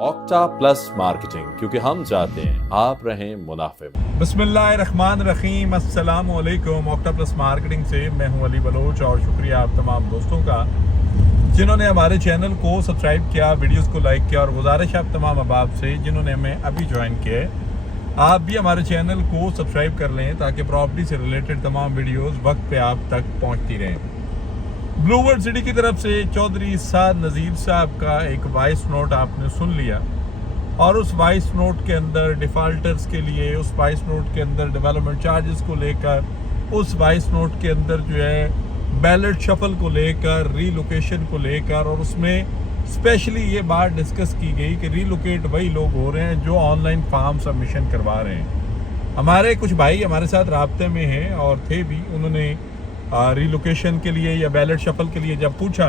Octa plus marketing, क्योंकि हम चाहते हैं आप रहें मुनाफे में। बिस्मिल्लाहिर्रहमानिर्रहीम, अस्सलाम वालेकुम। ऑक्टा प्लस मार्केटिंग से मैं हूं अली बलोच और शुक्रिया आप तमाम दोस्तों का जिन्होंने हमारे चैनल को सब्सक्राइब किया, वीडियोस को लाइक किया। और गुजारिश आप तमाम अहबाब से जिन्होंने हमें अभी ज्वाइन किया है, आप भी हमारे चैनल को सब्सक्राइब कर लें ताकि प्रॉपर्टी से रिलेटेड तमाम वीडियोस वक्त पे आप तक पहुंचती रहें। ब्लू वर्ल्ड सिटी की तरफ से चौधरी साद नज़ीर साहब का एक वॉइस नोट आपने सुन लिया और उस वॉइस नोट के अंदर डिफ़ाल्टर्स के लिए, उस वॉइस नोट के अंदर डेवलपमेंट चार्जेस को लेकर, उस वॉइस नोट के अंदर जो है बैलेट शफल को लेकर, रीलोकेशन को लेकर, और उसमें स्पेशली ये बात डिस्कस की गई कि रीलोकेट वही लोग हो रहे हैं जो ऑनलाइन फॉर्म सबमिशन करवा रहे हैं। हमारे कुछ भाई हमारे साथ राब्ते में हैं और थे भी, उन्होंने रीलोकेशन के लिए या बैलेट शफल के लिए जब पूछा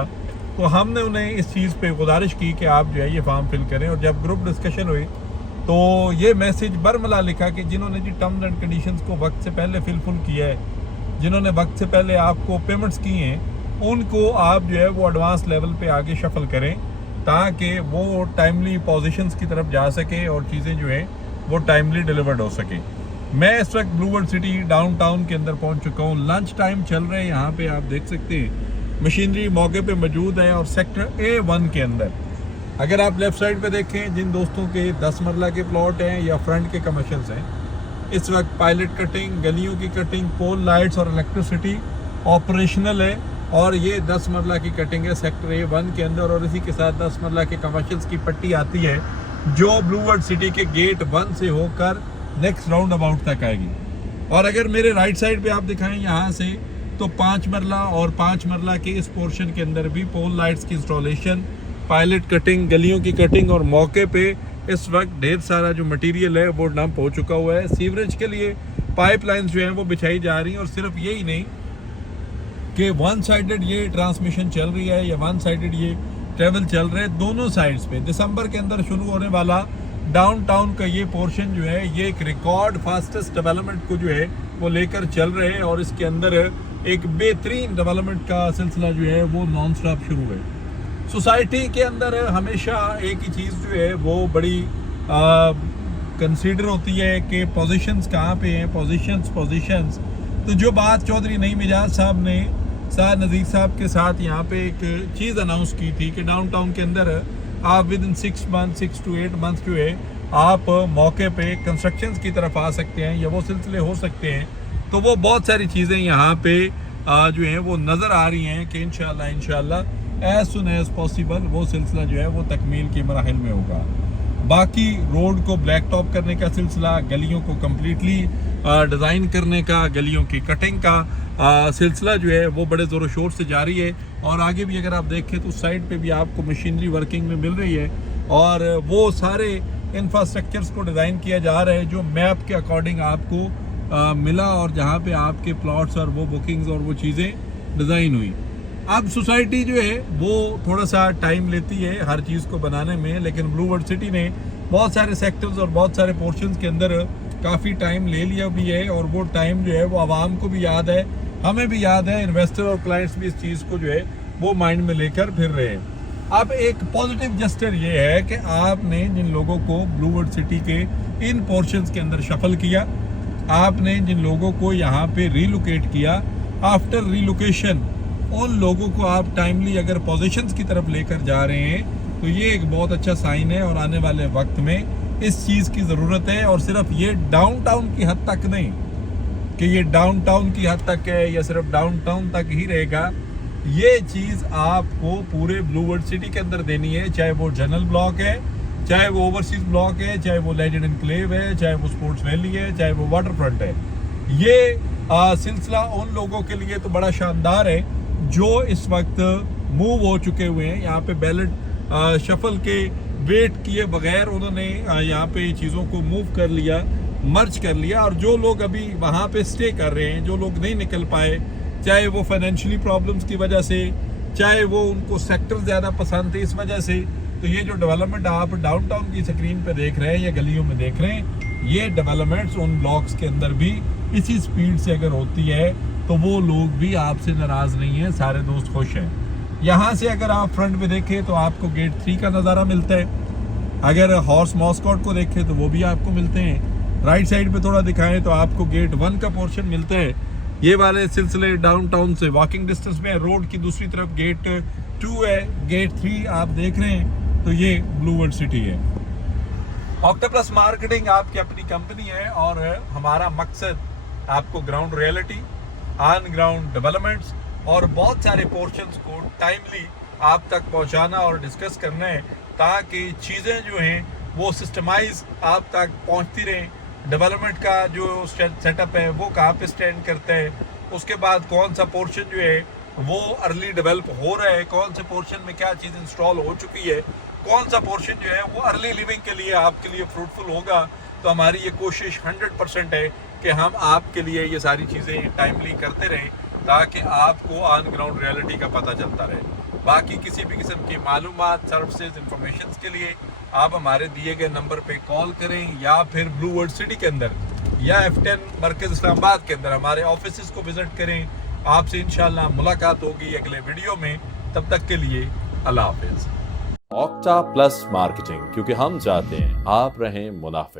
तो हमने उन्हें इस चीज़ पे गुजारिश की कि आप जो है ये फॉर्म फिल करें। और जब ग्रुप डिस्कशन हुई तो ये मैसेज बरमला लिखा कि जिन्होंने जी टर्म्स एंड कंडीशंस को वक्त से पहले फिल किया है, जिन्होंने वक्त से पहले आपको पेमेंट्स की हैं, उनको आप जो है वो एडवांस लेवल पे आगे शफल करें ताकि वो टाइमली पोजीशंस की तरफ जा सके और चीज़ें जो है वो टाइमली डिलीवर्ड हो सके। मैं इस वक्त ब्लू वर्ल्ड सिटी डाउनटाउन के अंदर पहुंच चुका हूं। लंच टाइम चल रहे हैं, यहाँ पे आप देख सकते हैं मशीनरी मौके पे मौजूद है। और सेक्टर A1 के अंदर अगर आप लेफ़्ट साइड पे देखें, जिन दोस्तों के 10 मरला के प्लॉट हैं या फ्रंट के कमर्शियल्स हैं, इस वक्त पायलट कटिंग, गलियों की कटिंग, पोल लाइट्स और इलेक्ट्रिसिटी ऑपरेशनल है। और ये 10 मरला की कटिंग है सेक्टर A1 के अंदर। और इसी के साथ 10 मरला के कमर्शियल्स की पट्टी आती है जो ब्लू वर्ल्ड सिटी के गेट 1 से होकर नेक्स्ट राउंड अबाउट तक आएगी। और अगर मेरे राइट साइड पे आप दिखाएं यहाँ से, तो 5 मरला और 5 मरला के इस पोर्शन के अंदर भी पोल लाइट्स की इंस्टॉलेशन, पायलट कटिंग, गलियों की कटिंग, और मौके पे इस वक्त ढेर सारा जो मटेरियल है वो डंप हो चुका हुआ है। सीवरेज के लिए पाइपलाइंस जो हैं वो बिछाई जा रही हैं। और सिर्फ यही नहीं कि वन साइडेड ये ट्रांसमिशन चल रही है या वन साइडेड ये ट्रेवल चल रहा है, दोनों साइड्स पे दिसंबर के अंदर शुरू होने वाला डाउनटाउन का ये पोर्शन जो है ये एक रिकॉर्ड फास्टेस्ट डेवलपमेंट को जो है वो लेकर चल रहे हैं। और इसके अंदर एक बेहतरीन डेवलपमेंट का सिलसिला जो है वो नॉन स्टॉप शुरू है। सोसाइटी के अंदर हमेशा एक ही चीज़ जो है वो बड़ी कंसीडर होती है कि पोजीशंस कहाँ पे हैं, पोजीशंस। तो जो बात चौधरी नईम मिजाज साहब ने साद नज़ीर साहब के साथ यहाँ पे एक चीज़ अनाउंस की थी कि डाउनटाउन के अंदर आप विद इन 6 to 8 मंथ जो है आप मौके पे कंस्ट्रक्शंस की तरफ आ सकते हैं या वो सिलसिले हो सकते हैं। तो वो बहुत सारी चीज़ें यहाँ पे जो हैं वो नज़र आ रही हैं कि इंशाल्लाह एज सुन एज पॉसिबल वो सिलसिला जो है वो तकमील की मराहिल में होगा। बाकी रोड को ब्लैक टॉप करने का सिलसिला, गलियों को कम्प्लीटली डिज़ाइन करने का, गलियों की कटिंग का सिलसिला जो है वो बड़े ज़ोर शोर से जारी है। और आगे भी अगर आप देखें तो उस साइड पे भी आपको मशीनरी वर्किंग में मिल रही है और वो सारे इंफ्रास्ट्रक्चर्स को डिज़ाइन किया जा रहा है जो मैप के अकॉर्डिंग आपको मिला और जहाँ पे आपके प्लॉट्स और वो बुकिंग्स और वो चीज़ें डिज़ाइन हुई। अब सोसाइटी जो है वो थोड़ा सा टाइम लेती है हर चीज़ को बनाने में, लेकिन ब्लू वर्ल्ड सिटी ने बहुत सारे सेक्टर्स और बहुत सारे पोर्शंस के अंदर काफ़ी टाइम ले लिया भी है। और वो टाइम जो है वो आवाम को भी याद है, हमें भी याद है, इन्वेस्टर और क्लाइंट्स भी इस चीज़ को जो है वो माइंड में लेकर फिर रहे हैं। अब एक पॉजिटिव जस्टर ये है कि आपने जिन लोगों को ब्लू वर्ल्ड सिटी के इन पोर्शंस के अंदर शफल किया, आपने जिन लोगों को यहाँ पे रीलोकेट किया, आफ्टर रीलोकेशन उन लोगों को आप टाइमली अगर पोजीशंस की तरफ लेकर जा रहे हैं तो ये एक बहुत अच्छा साइन है। और आने वाले वक्त में इस चीज़ की ज़रूरत है। और सिर्फ ये डाउनटाउन की हद तक नहीं कि ये डाउनटाउन की हद तक है या सिर्फ डाउनटाउन तक ही रहेगा, ये चीज़ आपको पूरे ब्लू वर्ल्ड सिटी के अंदर देनी है। चाहे वो जनरल ब्लॉक है, चाहे वो ओवरसीज ब्लॉक है, चाहे वो लेजेंड एनक्लेव है, चाहे वो स्पोर्ट्स वैली है, चाहे वो वाटर फ्रंट है। ये सिलसिला उन लोगों के लिए तो बड़ा शानदार है जो इस वक्त मूव हो चुके हुए हैं। यहाँ पे बैलेट शफल के वेट किए बगैर उन्होंने यहाँ पे चीज़ों को मूव कर लिया, मर्ज कर लिया। और जो लोग अभी वहाँ पे स्टे कर रहे हैं, जो लोग नहीं निकल पाए, चाहे वो फाइनेंशियली प्रॉब्लम्स की वजह से, चाहे वो उनको सेक्टर ज़्यादा पसंद थे इस वजह से, तो ये जो डेवलपमेंट आप डाउनटाउन की स्क्रीन पे देख रहे हैं या गलियों में देख रहे हैं, ये डेवलपमेंट्स उन ब्लॉक्स के अंदर भी इसी स्पीड से अगर होती है तो वो लोग भी आपसे नाराज़ नहीं हैं, सारे दोस्त खुश हैं। यहाँ से अगर आप फ्रंट पे देखें तो आपको गेट 3 का नज़ारा मिलता है। अगर हॉर्स मॉस्कॉट को देखें तो वो भी आपको मिलते हैं। राइट साइड पे थोड़ा दिखाएं तो आपको गेट 1 का पोर्शन मिलता है। ये वाले सिलसिले डाउनटाउन से वॉकिंग डिस्टेंस में है। रोड की दूसरी तरफ गेट 2 है, गेट 3 आप देख रहे हैं तो ये ब्लू वर्ल्ड सिटी है। ऑक्टोप्लस मार्केटिंग आपकी अपनी कंपनी है और हमारा मकसद आपको ground reality, on ground developments और बहुत सारे पोर्शंस को टाइमली आप तक पहुंचाना और डिस्कस करना है, ताकि चीज़ें जो हैं वो सिस्टमाइज आप तक पहुंचती रहें। डेवलपमेंट का जो सेटअप है वो कहाँ पे स्टैंड करता है, उसके बाद कौन सा पोर्शन जो है वो अर्ली डेवलप हो रहा है, कौन से पोर्शन में क्या चीज़ इंस्टॉल हो चुकी है, कौन सा पोर्शन जो है वो अर्ली लिविंग के लिए आपके लिए फ्रूटफुल होगा। तो हमारी ये कोशिश 100% है कि हम आपके लिए ये सारी चीज़ें टाइमली करते रहें, ताकि आपको ऑन ग्राउंड रियलिटी का पता चलता रहे। बाकी किसी भी किस्म की मालूमात, सर्विसेज, इंफॉर्मेशन के लिए आप हमारे दिए गए नंबर पे कॉल करें, या फिर ब्लू वर्ल्ड सिटी के अंदर या F10 मरकज़ इस्लामाबाद के अंदर हमारे ऑफिस को विजिट करें। आपसे इंशाल्लाह मुलाकात होगी अगले वीडियो में। तब तक के लिए अल्लाह हाफिज़। ऑक्टा प्लस मार्केटिंग, क्योंकि हम चाहते हैं आप रहें मुनाफे में।